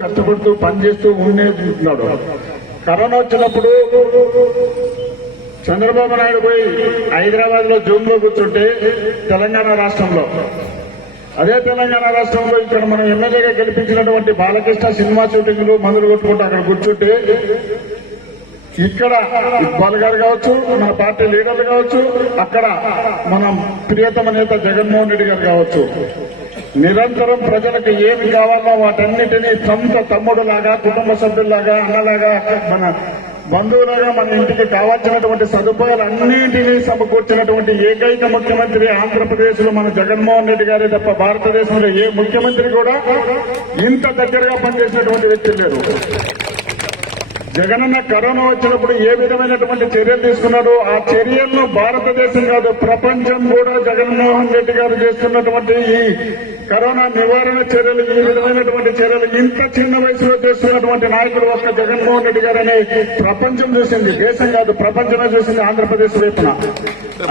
కష్టపడుతూ పనిచేస్తూ ఉండేస్తున్నాడు. కరోనా వచ్చినప్పుడు చంద్రబాబు నాయుడు పోయి హైదరాబాద్ లో జూమ్ లో కూర్చుంటే తెలంగాణ రాష్ట్రంలో, అదే తెలంగాణ రాష్ట్రంలో ఇక్కడ మనం ఎమ్మెల్యేగా గెలిపించినటువంటి బాలకృష్ణ సినిమా షూటింగ్లు మందులు కొట్టుకుంటూ అక్కడ కూర్చుంటే, ఇక్కడ ఇక్బాల్ గారు కావచ్చు, మన పార్టీ లీడర్లు కావచ్చు, అక్కడ మన ప్రియతమ నేత జగన్మోహన్ రెడ్డి గారు కావచ్చు, నిరంతరం ప్రజలకు ఏమి కావాలో వాటన్నిటినీ సొంత తమ్ముడులాగా, కుటుంబ సభ్యుల్లాగా, అన్నలాగా, మన బంధువులాగా మన ఇంటికి కావాల్సినటువంటి సదుపాయాలు అన్నింటినీ సమకూర్చినటువంటి ఏకైక ముఖ్యమంత్రి ఆంధ్రప్రదేశ్ లో మన జగన్మోహన్ రెడ్డి గారే తప్ప భారతదేశంలో ఏ ముఖ్యమంత్రి కూడా ఇంత దగ్గరగా పనిచేసినటువంటి వ్యక్తి లేరు. జగనన్న కరోనా వచ్చినప్పుడు ఏ విధమైనటువంటి చర్యలు తీసుకున్నాడో ఆ చర్యలను భారతదేశం కాదు ప్రపంచం కూడా జగన్మోహన్ రెడ్డి గారు చేస్తున్నటువంటి ఈ కరోనా నివారణ చర్యలు, ఈ విధమైనటువంటి చర్యలు ఇంత చిన్న వయసులో చేస్తున్నటువంటి నాయకుడు ఒక్క జగన్మోహన్ రెడ్డి గారని ప్రపంచం చూసింది. దేశం కాదు ప్రపంచమే చూసింది ఆంధ్రప్రదేశ్ వైపున.